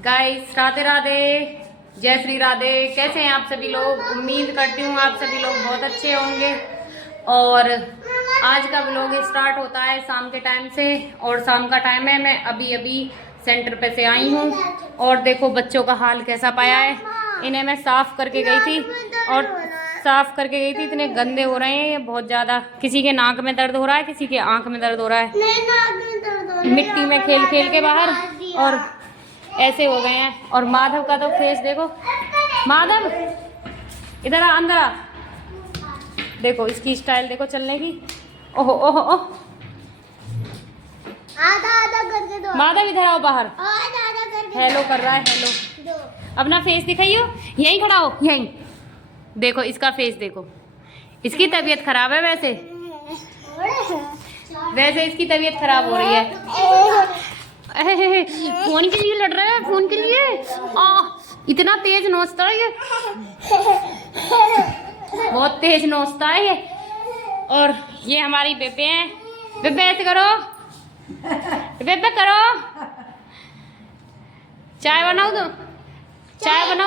Guys Radhe Radhe, जय श्री राधे। कैसे हैं आप सभी लोग? उम्मीद करती हूँ आप सभी लोग बहुत अच्छे होंगे। और आज का व्लॉग स्टार्ट होता है शाम के टाइम से, और शाम का टाइम है। मैं अभी अभी सेंटर पे से आई हूँ और देखो बच्चों का हाल कैसा पाया है। इन्हें मैं साफ करके गई थी और इतने गंदे हो रहे हैं ये बहुत ज़्यादा। किसी के नाक में दर्द हो रहा है, किसी के आँख में दर्द हो रहा है, मिट्टी में खेल खेल के बाहर और ऐसे हो गए हैं। और माधव का तो फेस देखो, माधव इधर आ, अंदर आ। देखो इसकी स्टाइल देखो चलने की। ओहो ओहो ओह, आधा आधा करके दो। माधव इधर आओ बाहर। आधा आधा करके हेलो कर रहा है, हेलो। दो। अपना फेस दिखाइयो, यहीं खड़ा हो, यहीं देखो इसका फेस देखो। इसकी तबीयत खराब है वैसे इसकी तबीयत खराब हो रही है। फोन के लिए लड़ रहा है, फोन के लिए। इतना तेज नोचता है ये, बहुत तेज नोचता है ये। और ये हमारी बेबे हैं। बेबे ऐसे करो, बेबे करो। चाय बनाऊं तो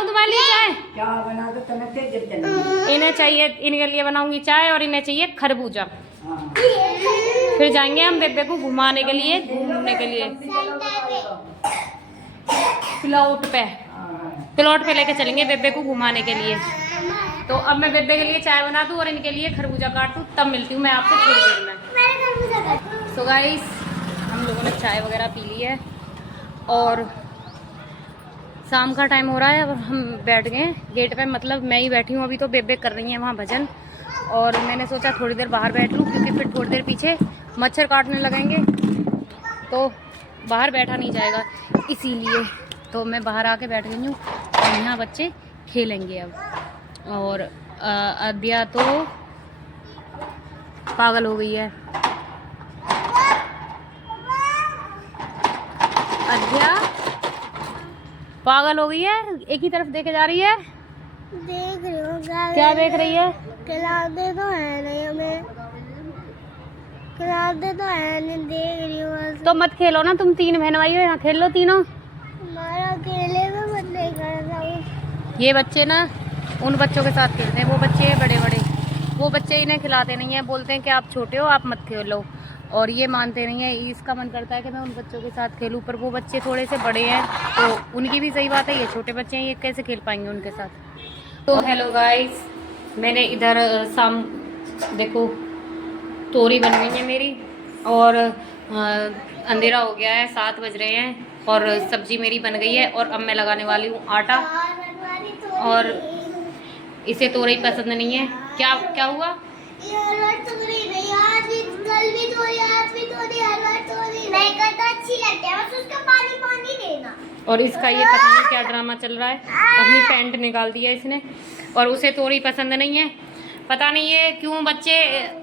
तुम्हारे लिए चाय? क्या बना दो तुम्हें फिर जब चलेंगे। इन्हें चाहिए, इनके लिए बनाऊंगी चाय और इन्हें चाहिए खरबूजा। हाँ। फिर जाएंगे हम बेबे को घुमाने के लिए, घूमने के लिए प्लॉट पे लेके चलेंगे बेबे को घुमाने के लिए। तो अब मैं बेबे के लिए चाय बना दूं और इनके लिए खरबूजा काट दूं, तब मिलती हूँ मैं आपसे थोड़ी देर में। सो गाइस हम लोगों ने चाय वगैरह पी ली है और शाम का टाइम हो रहा है। अब हम बैठ गए गेट पे, मतलब मैं ही बैठी हूँ अभी। तो बेबे कर रही हैं वहाँ भजन और मैंने सोचा थोड़ी देर बाहर बैठ लूँ, क्योंकि फिर थोड़ी देर पीछे मच्छर काटने लगेंगे तो बाहर बैठा नहीं जाएगा, इसीलिए तो मैं बाहर आके बैठ गई हूँ। और यहाँ बच्चे खेलेंगे अब। और अद्या तो पागल हो गई है। अद्या पागल हो गई है, एक ही तरफ देखे जा रही है। देख रही हूँ क्या देख रही है? खिलाते तो है नहीं हमें, खिलाते तो है नहीं, देख रही हूँ बस। तो मत खेलो ना, तुम 3 बहन भाई हो, यहाँ खेल लो तीनों। हमारा अकेले में मत नहीं करना। ये बच्चे ना उन बच्चों के साथ खेलते हैं, वो बच्चे हैं बड़े बड़े, वो बच्चे इन्हें खिलाते नहीं हैं, बोलते हैं कि आप छोटे हो आप मत खेलो, और ये मानते नहीं है। इसका मन करता है कि मैं उन बच्चों के साथ खेलूं, पर वो बच्चे थोड़े से बड़े हैं तो उनकी भी सही बात है, ये छोटे बच्चे हैं, ये कैसे खेल पाएंगे उनके साथ। तो हेलो गाइस, मैंने इधर शाम देखो तोरी बन गई है मेरी, और अंधेरा हो गया है, 7 बज रहे हैं और सब्जी मेरी बन गई है। और अब मैं लगाने वाली हूँ आटा। और इसे तोरी पसंद नहीं है। क्या क्या हुआ? और इसका ये पता नहीं क्या ड्रामा चल रहा है, अपनी पैंट निकाल दिया इसने, और उसे तोरी पसंद नहीं है। पता नहीं है क्यों, बच्चे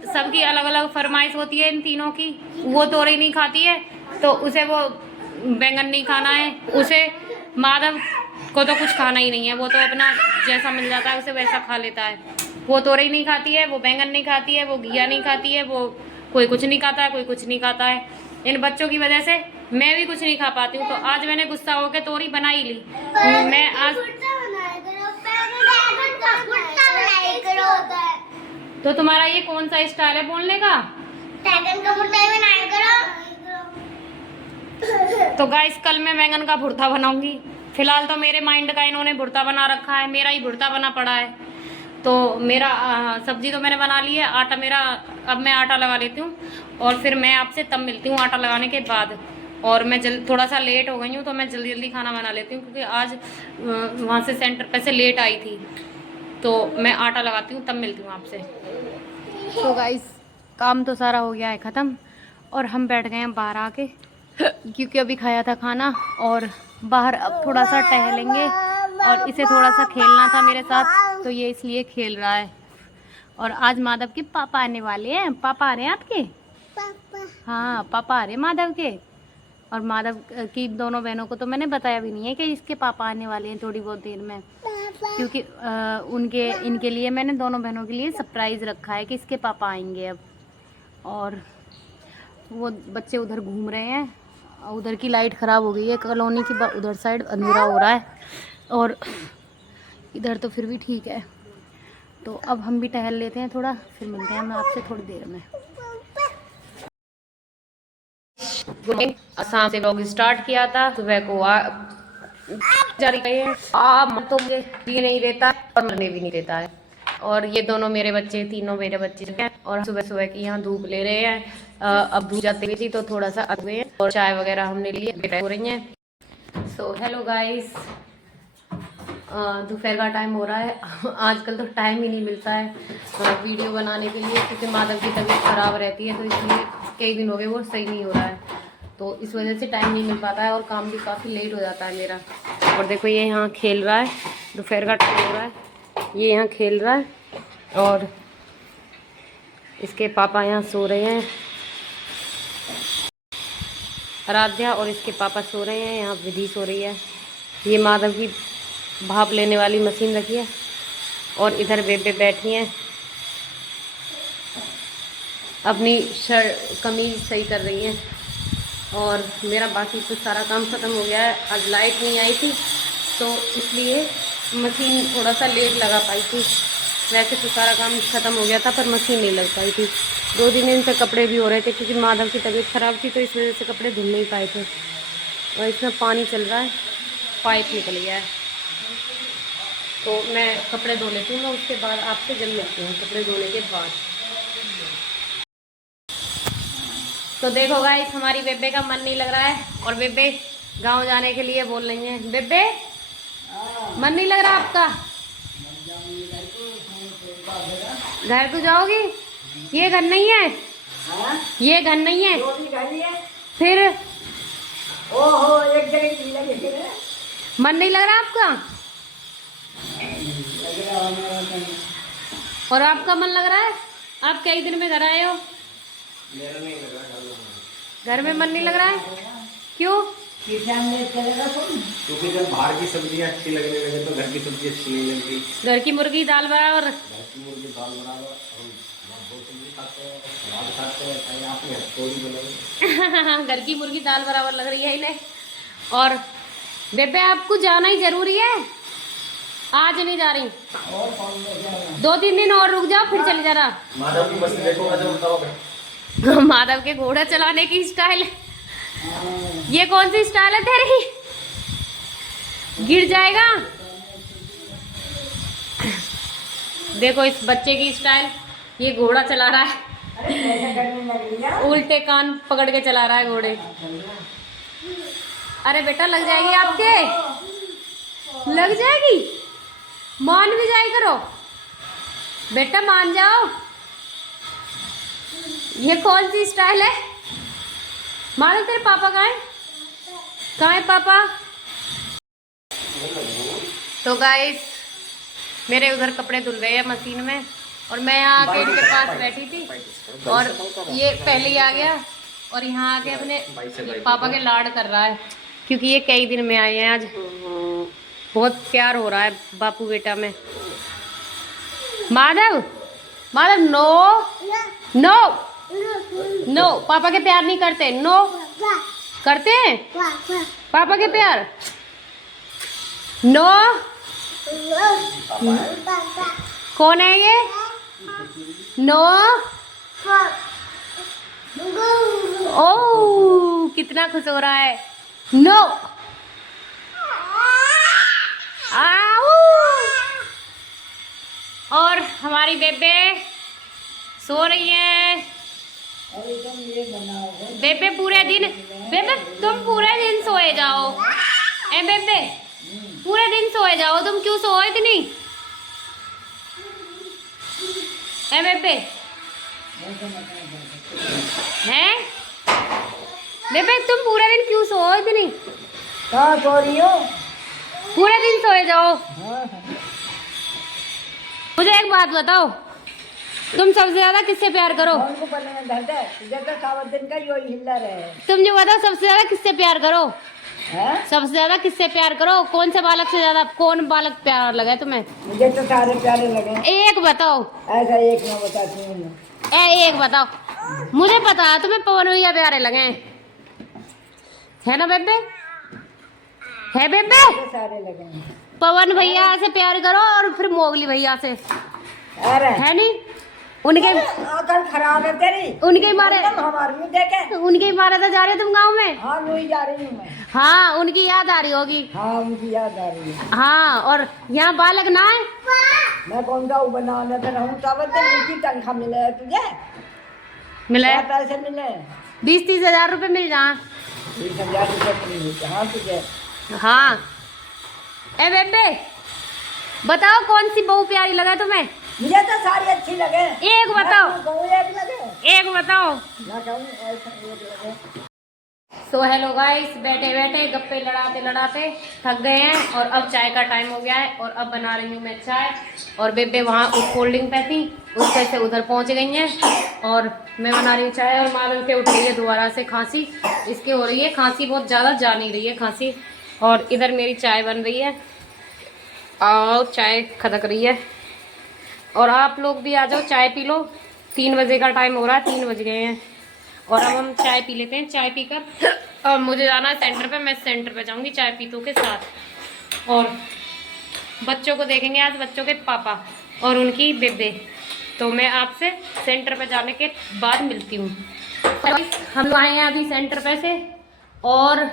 सबकी अलग अलग फरमाइश होती है इन तीनों की। वो तोरी नहीं खाती है तो उसे वो बैंगन नहीं खाना है, उसे माधव को तो कुछ खाना ही नहीं है, वो तो अपना जैसा मिल जाता है उसे वैसा खा लेता है। वो तोरई नहीं खाती है, वो बैंगन नहीं खाती है, वो घिया नहीं खाती है, वो कोई कुछ नहीं खाता है, कोई कुछ नहीं खाता है। इन बच्चों की वजह से मैं भी कुछ नहीं खा पाती हूँ। तो आज मैंने गुस्सा होकर तोरी बना ही ली। मैं आज तो तुम्हारा ये कौन सा स्टाइल है बोलने का? तो गाइस कल मैं बैंगन का भुर्ता बनाऊंगी। फिलहाल तो मेरे माइंड का इन्होंने भुर्ता बना रखा है, मेरा ही भुर्ता बना पड़ा है। तो मेरा सब्जी तो मैंने बना ली है, आटा मेरा, अब मैं आटा लगा लेती हूँ और फिर मैं आपसे तब मिलती हूँ आटा लगाने के बाद। और मैं थोड़ा सा लेट हो गई हूँ तो मैं जल्दी जल्दी खाना बना लेती हूँ, क्योंकि आज वहाँ से सेंटर पे से लेट आई थी। तो मैं आटा लगाती हूँ तब मिलती हूँ आपसे। तो गाइस काम तो सारा हो गया है ख़त्म और हम बैठ गए हैं बाहर आके, क्योंकि अभी खाया था खाना और बाहर अब थोड़ा सा टहलेंगे। और इसे थोड़ा सा खेलना था मेरे साथ तो ये इसलिए खेल रहा है। और आज माधव के पापा आने वाले हैं। पापा आ रहे हैं आपके? हाँ पापा आ रहे हैं माधव के। और माधव की दोनों बहनों को तो मैंने बताया भी नहीं है कि इसके पापा आने वाले हैं थोड़ी बहुत देर में, क्योंकि इनके लिए मैंने दोनों बहनों के लिए सरप्राइज़ रखा है कि इसके पापा आएंगे अब। और वो बच्चे उधर घूम रहे हैं उधर की लाइट ख़राब हो गई है कॉलोनी की, उधर साइड अंधेरा हो रहा है और इधर तो फिर भी ठीक है। तो अब हम भी टहल लेते हैं थोड़ा, फिर मिलते हैं मैं आपसे थोड़ी देर में। शाम से व्लॉग स्टार्ट किया था, सुबह को जारी है। तो मुझे ये नहीं देता और मरने भी नहीं देता है। और ये दोनों मेरे बच्चे, तीनों मेरे बच्चे हैं और सुबह सुबह की यहाँ धूप ले रहे हैं। अब धूप जाती हुई थी तो थोड़ा सा अधवे हैं और चाय वगैरह हमने लिए बेटा हो रही हैं। सो हेलो गाइस, दोपहर का टाइम हो रहा है। आजकल तो टाइम ही नहीं मिलता है वीडियो बनाने के लिए, क्योंकि माधव की तबीयत ख़राब रहती है तो इसलिए कई दिन हो गए वो सही नहीं हो रहा है, तो इस वजह से टाइम नहीं मिल पाता है और काम भी काफ़ी लेट हो जाता है मेरा। और देखो ये यहाँ खेल रहा है, दोपहर का टाइम हो रहा है, ये यहाँ खेल रहा है और इसके पापा यहाँ सो रहे हैं, आराध्या और इसके पापा सो रहे हैं, यहाँ विधि सो रही है। ये माधव की भाप लेने वाली मशीन रखी है और इधर बेबे बैठी हैं, अपनी शर्ट कमीज सही कर रही हैं। और मेरा बाकी तो सारा काम ख़त्म हो गया है। आज लाइट नहीं आई थी तो इसलिए मशीन थोड़ा सा लेट लगा पाई थी, वैसे तो सारा काम ख़त्म हो गया था पर मशीन नहीं लग पाई थी। 2-3 दिन से कपड़े भी हो रहे थे क्योंकि माधव की तबीयत ख़राब थी तो इस वजह से कपड़े धुल नहीं पाए थे। और इसमें पानी चल रहा है, पाइप निकल गया है, तो मैं कपड़े धो लेती हूँ, उसके बाद आपसे जल लेती हूँ कपड़े धोने के बाद। तो देखो गाइस, हमारी बेबे का मन नहीं लग रहा है और बेबे गांव जाने के लिए बोल रही है। बेबे मन नहीं लग रहा आपका? घर तो जाओगी? ये घर नहीं है, ये घर नहीं है फिर। ओहो, एक जगह मन नहीं लग रहा आपका? और आपका मन लग रहा है? आप कई दिन में घर आए हो? मेरा नहीं लग रहा घर में मन नहीं लग रहा है, क्यों? क्योंकि जब बाहर की सब्जियां अच्छी लगने लगे तो घर की सब्जी अच्छी नहीं लगती। घर की मुर्गी दाल बराबर, घर की मुर्गी दाल बराबर, हम दो सब्जी खाते हैं, सलाद खाते हैं, चाहे आपने हथौड़ी बनाई। घर की मुर्गी दाल बराबर लग रही है इन्हें। और बेबे आपको जाना ही जरूरी है? आज नहीं जा रही, 2-3 दिन और रुक जाओ फिर चले जाना। माधव की बस देखो, माधव के घोड़ा चलाने की स्टाइल, ये कौन सी स्टाइल है तेरी? गिर जाएगा। देखो इस बच्चे की स्टाइल, ये घोड़ा चला रहा है, उल्टे कान पकड़ के चला रहा है घोड़े। अरे बेटा लग जाएगी आपके, लग जाएगी, मान भी जाए करो बेटा, मान जाओ। ये कौन सी स्टाइल है? मानो तेरे पापा कहाँ है? कहाँ है पापा? तो गाइस मेरे उधर कपड़े धुल रहे हैं मशीन में और मैं यहाँ आके इनके पास बैठी थी और ये पहले ही आ गया और यहाँ आके अपने पापा के लाड कर रहा है, क्योंकि ये कई दिन में आए हैं। आज बहुत प्यार हो रहा है बापू बेटा में। Madhav, Madhav no no no, पापा के प्यार नहीं करते, नो करते हैं पापा के प्यार, नो। कौन है ये? नो। ओह कितना खुश हो रहा है, नो। आओ। और हमारी बेबे सो रही है। बेबे पूरे दिन, बेबे तुम पूरे दिन सोए जाओ। ए बेबे पूरे दिन सोए जाओ, तुम क्यों सोओ इतनी? ए बेबे हैं? बेबे तुम पूरे दिन क्यों सोओ इतनी? कहाँ सो रही हो? पूरे दिन सोए जाओ। मुझे एक बात बताओ, तुम सबसे ज्यादा किससे प्यार करो? तुम जो बताओ सबसे ज्यादा किससे प्यार करो? सबसे ज्यादा किससे प्यार करो? कौन से बालक से ज्यादा, कौन बालक प्यार लगा तुम्हें? मुझे तो सारे प्यारे लगे। एक बताओ। ऐसा एक ना बताती हूँ। एक बताओ, मुझे पता है तुम्हें पवन भैया प्यारे लगे हैं। है ना बेबे? है बेबे? तो सारे लगे हैं। पवन भैया से प्यार करो और फिर मोगली भैया से, अरे है नहीं? उनके अकल खराब है तेरी। उनके ही मारे तुम हमारी नहीं देखे। उनके ही मारे तो जा रहे हो तुम गाँव में। हाँ वही जा रही हूँ मैं। हाँ उनकी याद आ रही होगी। हाँ उनकी याद आ रही है। हाँ और यहाँ बालक ना है। मैं कौन सा बना लेता रहूँ तब उनकी तनख्वाह मिले है तुझे? मिले क्या पैसे मिले? 20-30 हजार रुपये मिल जा। 20,000 रुपये तो नहीं मिलते। हाँ तुझे हाँ ए बेबे बताओ कौन सी बहू प्यारी लगा तुम्हें? मुझे तो सारी अच्छी लगे। एक बताओ। मैं कहूँ एक लगे एक बताओ। ना कहूँ ऐसा एक लगे। सो हेलो गाइस, बैठे बैठे गप्पे लड़ाते लड़ाते थक गए हैं और अब चाय का टाइम हो गया है और अब बना रही हूँ मैं चाय। और बेबे वहाँ उस फोल्डिंग पे थी, उससे से उधर पहुँच गई हैं और मैं बना रही हूँ चाय। और मालूम के उठ रही है दोबारा से खांसी, इसकी हो रही है खांसी, बहुत ज़्यादा जा नहीं रही है खांसी। और इधर मेरी चाय बन रही है और चाय खदक रही है। और आप लोग भी आ जाओ चाय पी लो, 3 बजे का टाइम हो रहा है, 3 बज गए हैं। और अब हम चाय पी लेते हैं। चाय पीकर और मुझे जाना है सेंटर पे, मैं सेंटर पे जाऊंगी चाय पीतों के साथ। और बच्चों को देखेंगे आज, बच्चों के पापा और उनकी बेबे। तो मैं आपसे सेंटर पे जाने के बाद मिलती हूँ। हम आए हैं अभी सेंटर पे से और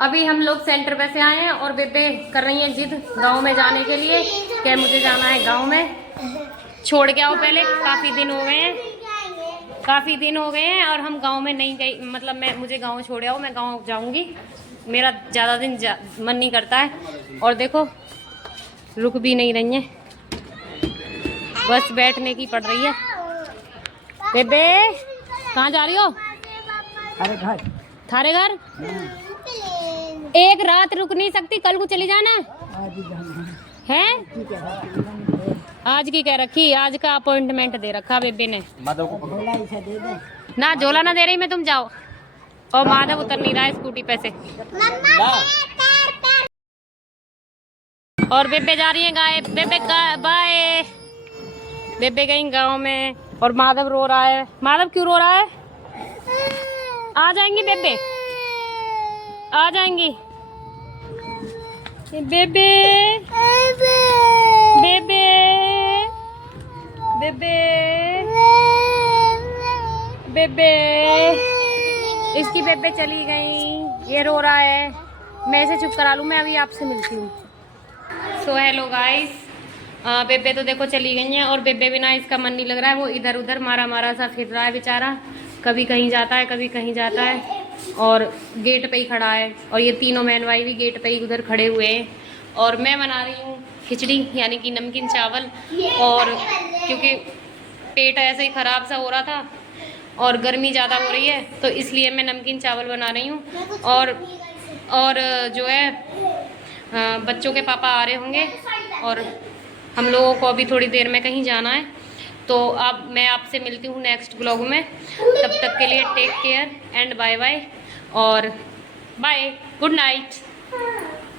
अभी हम लोग सेंटर पे से आए हैं और बेबे कर रही हैं जिद गाँव में जाने के लिए कि मुझे जाना है गाँव में। छोड़ के आओ पहले, काफ़ी दिन हो गए हैं, काफ़ी दिन हो गए हैं और हम गांव में नहीं गई, मतलब मुझे गांव छोड़ आओ, मैं गांव जाऊंगी। मेरा ज़्यादा दिन मन नहीं करता है। और देखो रुक भी नहीं रही हैं, बस बैठने की पड़ रही है। बेबे कहाँ जा रही हो? अरे घर थारे घर? एक रात रुक नहीं सकती, कल को चली जाना आज ही जाना है। है। आज की कह रखी, आज का अपॉइंटमेंट दे रखा बेबे ने। माधव को पकड़ो। बोला इसे दे दे। ना झोला ना दे रही मैं, तुम जाओ। और माधव उतर नहीं रहा है स्कूटी पे से। और बेबे जा रही है गाय, बेबे बाय। बेबे गई गांव में और माधव रो रहा है। माधव क्यों रो रहा है? आ जाएंगी बेबे, आ जाएंगी बेबे। बेबे बेबे बेबे इसकी बेबे चली गई, ये रो रहा है। मैं इसे चुप करा लूँ, मैं अभी आपसे मिलती हूँ। सो हेलो गाइस, बेबे तो देखो चली गई हैं और बेबे बिना इसका मन नहीं लग रहा है। वो इधर उधर मारा मारा सा फिर रहा है बेचारा, कभी कहीं जाता है कभी कहीं जाता है और गेट पे ही खड़ा है। और ये तीनों बहन भाई भी गेट पे ही उधर खड़े हुए हैं। और मैं बना रही हूँ खिचड़ी यानी कि नमकीन चावल। और क्योंकि पेट ऐसे ही ख़राब सा हो रहा था और गर्मी ज़्यादा हो रही है तो इसलिए मैं नमकीन चावल बना रही हूँ। और जो है बच्चों के पापा आ रहे होंगे और हम लोगों को अभी थोड़ी देर में कहीं जाना है। तो अब मैं आपसे मिलती हूँ नेक्स्ट ब्लॉग में। तब तक के लिए take care and bye bye और बाय, गुड नाइट।